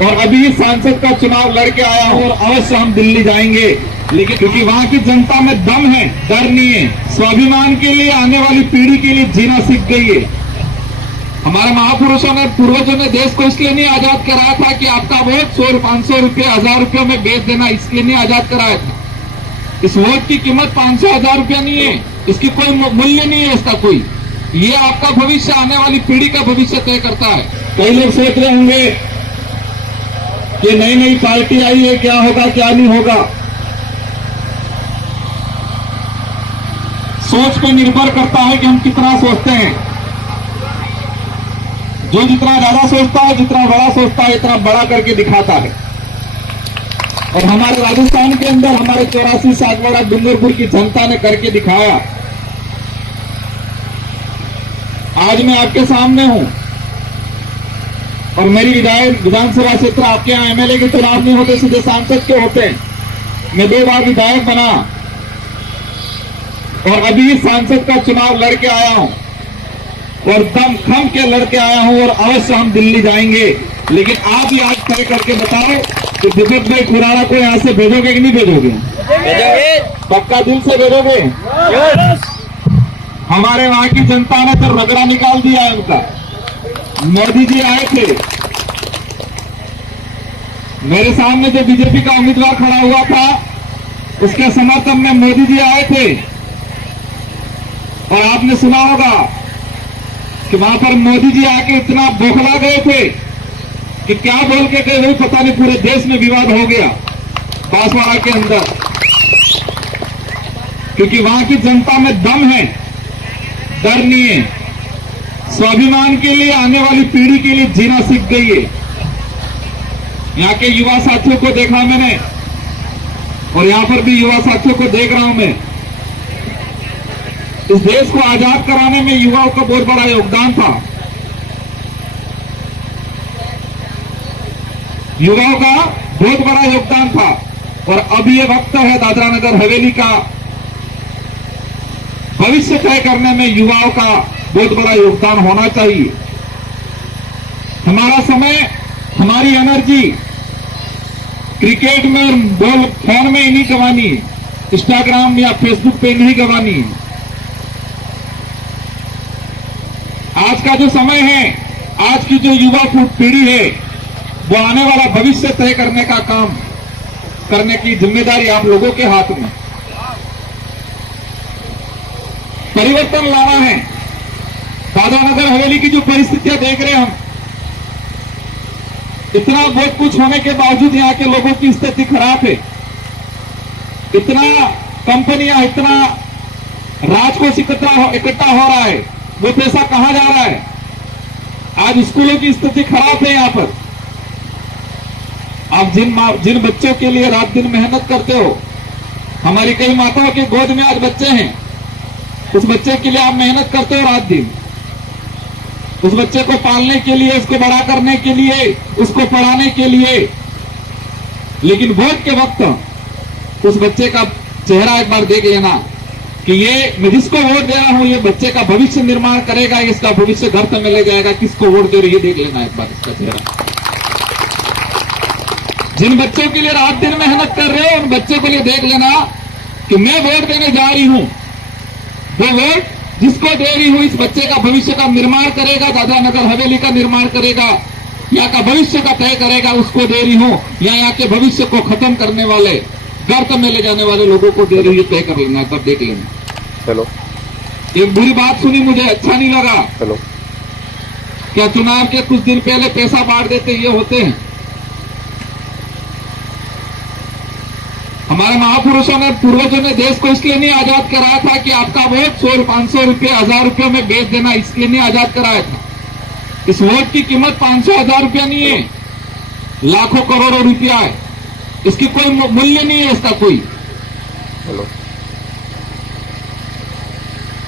और अभी सांसद का चुनाव लड़के आया हूं और अवश्य हम दिल्ली जाएंगे, लेकिन क्योंकि वहां की जनता में दम है, डर नहीं है। स्वाभिमान के लिए, आने वाली पीढ़ी के लिए जीना सीख गई है। हमारे महापुरुषों ने, पूर्वजों ने देश को इसलिए नहीं आजाद कराया था कि आपका वोट 100, 500 रुपये, 1000 रुपये में बेच देना, इसलिए नहीं आजाद कराया था। इस वोट की कीमत 500, 1000 रुपया नहीं है, इसकी कोई मूल्य नहीं है इसका कोई। ये आपका भविष्य, आने वाली पीढ़ी का भविष्य तय करता है। कई लोग सोच रहे होंगे कि नई नई पार्टी आई है, क्या होगा क्या नहीं होगा। सोच पे निर्भर करता है कि हम कितना सोचते हैं। जो जितना ज्यादा सोचता है, जितना बड़ा सोचता है, इतना बड़ा करके दिखाता है। और हमारे राजस्थान के अंदर हमारे 84 सागवाड़ा डूंगरपुर की जनता ने करके दिखाया। आज मैं आपके सामने हूं और मेरी विधानसभा क्षेत्र, आपके यहां एमएलए के चुनाव नहीं होते, सीधे सांसद के होते हैं। मैं 2 बार विधायक बना और अभी सांसद का चुनाव लड़के आया हूं और दम खम के लड़के आया हूं और अवश्य हम दिल्ली जाएंगे। लेकिन आप ही आज तय करके बताओ कि दीपक भाई खुराना को यहां से भेजोगे कि नहीं भेजोगे? पक्का दिल से भेजोगे? हमारे वहां की जनता ने तो रगड़ा निकाल दिया है उनका। मोदी जी आए थे, मेरे सामने जो बीजेपी का उम्मीदवार खड़ा हुआ था, उसके समर्थन में मोदी जी आए थे। और आपने सुना होगा कि वहां पर मोदी जी आके इतना बौखला गए थे कि क्या बोल के गए वही पता नहीं, पूरे देश में विवाद हो गया बांसवाड़ा के अंदर। क्योंकि वहां की जनता में दम है, डर नहीं है। स्वाभिमान के लिए, आने वाली पीढ़ी के लिए जीना सीख गई है। यहां के युवा साथियों को देखा मैंने और यहां पर भी युवा साथियों को देख रहा हूं मैं। इस देश को आजाद कराने में युवाओं का बहुत बड़ा योगदान था। युवाओं का बहुत बड़ा योगदान था और अब ये वक्त है दादरा नगर हवेली का भविष्य तय करने में युवाओं का बहुत बड़ा योगदान होना चाहिए। हमारा समय, हमारी एनर्जी क्रिकेट में और बॉल फोन में ही नहीं गंवानी है, इंस्टाग्राम या फेसबुक पे नहीं गंवानी है। आज का जो समय है, आज की जो युवा पीढ़ी है, वो आने वाला भविष्य तय करने का काम करने की जिम्मेदारी आप लोगों के हाथ में। परिवर्तन लाना है। दादरा नगर हवेली की जो परिस्थितियां देख रहे हैं हम, इतना बहुत कुछ होने के बावजूद यहां के लोगों की स्थिति खराब है। इतना कंपनियां, इतना राजकोष इकट्ठा हो रहा है, वो पैसा कहां जा रहा है? आज स्कूलों की स्थिति खराब है। यहां पर आप जिन बच्चों के लिए रात दिन मेहनत करते हो, हमारी कई माताओं के गोद में आज बच्चे हैं, उस बच्चे के लिए आप मेहनत करते हो रात दिन, उस बच्चे को पालने के लिए, उसको बड़ा करने के लिए, उसको पढ़ाने के लिए। लेकिन वोट के वक्त उस बच्चे का चेहरा एक बार देख लेना कि ये मैं जिसको वोट दे रहा हूं, ये बच्चे का भविष्य निर्माण करेगा, इसका भविष्य घर तक में ले जाएगा। किसको वोट दे रहे, ये देख लेना एक बार इसका चेहरा। जिन बच्चों के लिए रात दिन मेहनत कर रहे हो, उन बच्चों के लिए देख लेना कि मैं वोट देने जा रही हूं, वो वोट जिसको दे रही हूं, इस बच्चे का भविष्य का निर्माण करेगा, दादरा नगर हवेली का निर्माण करेगा, यहाँ का भविष्य का तय करेगा, उसको दे रही हूं। या यहाँ के भविष्य को खत्म करने वाले, गर्त में ले जाने वाले लोगों को दे रही है, तय कर लेना, तब देख लेना। चलो, एक बुरी बात सुनी, मुझे अच्छा नहीं लगा। चलो, क्या चुनाव के कुछ दिन पहले पैसा बांट देते ये होते हैं? हमारे महापुरुषों ने, पूर्वजों ने देश को इसलिए नहीं आजाद कराया था कि आपका वोट 100, 500 रुपये, 1000 रुपये में बेच देना, इसलिए नहीं आजाद कराया था। इस वोट की कीमत 500, 1000 रुपया नहीं है, लाखों करोड़ों रुपया है। इसकी कोई मूल्य नहीं है इसका कोई। चलो,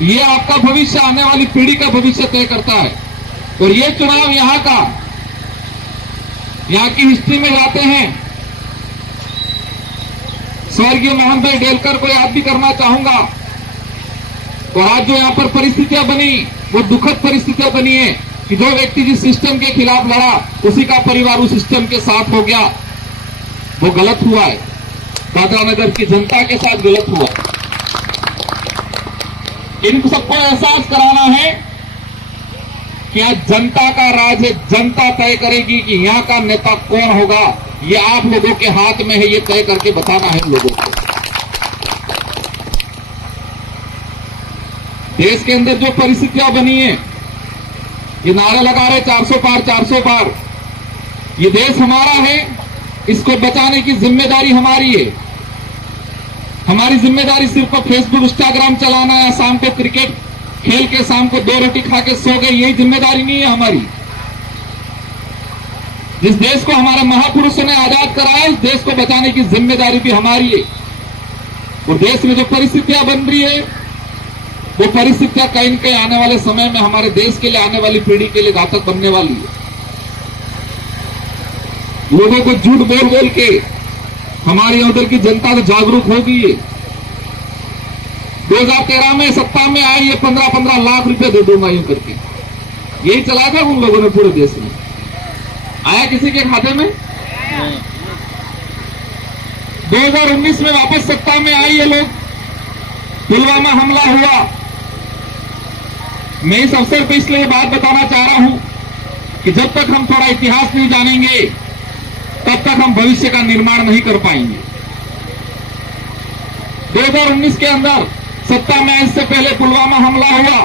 ये आपका भविष्य, आने वाली पीढ़ी का भविष्य तय करता है। और ये चुनाव यहां का, यहां की हिस्ट्री में जाते हैं। स्वर्गीय मोहन भाई डेलकर को याद भी करना चाहूंगा। और आज जो यहां पर परिस्थितियां बनी, वो दुखद परिस्थितियां बनी है कि जो व्यक्ति जिस सिस्टम के खिलाफ लड़ा उसी का परिवार उस सिस्टम के साथ हो गया, वो गलत हुआ है। दादरा नगर की जनता के साथ गलत हुआ है। इनको सबको एहसास कराना है कि आज जनता का राज है, जनता तय करेगी कि यहां का नेता कौन होगा। ये आप लोगों के हाथ में है, ये तय करके बताना है लोगों को। देश के अंदर जो परिस्थितियां बनी है, ये नारे लगा रहे 400 पार 400 पार। ये देश हमारा है, इसको बचाने की जिम्मेदारी हमारी है। हमारी जिम्मेदारी सिर्फ फेसबुक इंस्टाग्राम चलाना या शाम को क्रिकेट खेल के शाम को 2 रोटी खा के सो गए, यही जिम्मेदारी नहीं है हमारी। जिस देश को हमारे महापुरुषों ने आजाद कराया, उस देश को बचाने की जिम्मेदारी भी हमारी है। और देश में जो परिस्थितियां बन रही है, वो परिस्थितियां कहीं न कहीं आने वाले समय में हमारे देश के लिए, आने वाली पीढ़ी के लिए घातक बनने वाली है। लोगों को झूठ बोल बोल के हमारी उधर की जनता तो जागरूक हो गई है। 2013 में सत्ता में आई, ये 15-15 लाख रुपए दे दूंगा यूं करके, यही चलाया था उन लोगों ने पूरे देश में। आया किसी के खाते में? 2019 में वापस सत्ता में आई ये लोग, पुलवामा हमला हुआ। मैं इस अवसर पर इसलिए बात बताना चाह रहा हूं कि जब तक हम थोड़ा इतिहास नहीं जानेंगे, तब तक हम भविष्य का निर्माण नहीं कर पाएंगे। 2019 के अंदर सत्ता में आने से पहले पुलवामा हमला हुआ।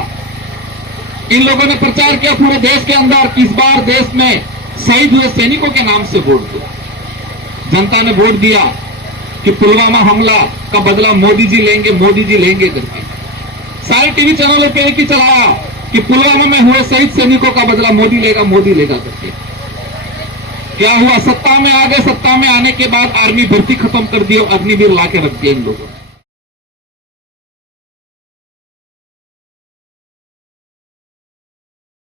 इन लोगों ने प्रचार किया पूरे देश के अंदर कि इस बार देश में शहीद हुए सैनिकों के नाम से वोट दो। जनता ने वोट दिया कि पुलवामा हमला का बदला मोदी जी लेंगे, मोदी जी लेंगे करके। सारे टीवी चैनलों पे एक ही चलाया कि पुलवामा में हुए शहीद सैनिकों का बदला मोदी लेगा, मोदी लेगा करके। क्या हुआ? सत्ता में आ गए। सत्ता में आने के बाद आर्मी भर्ती खत्म कर दी और अग्निवीर ला के रख दिया इन लोगों ने।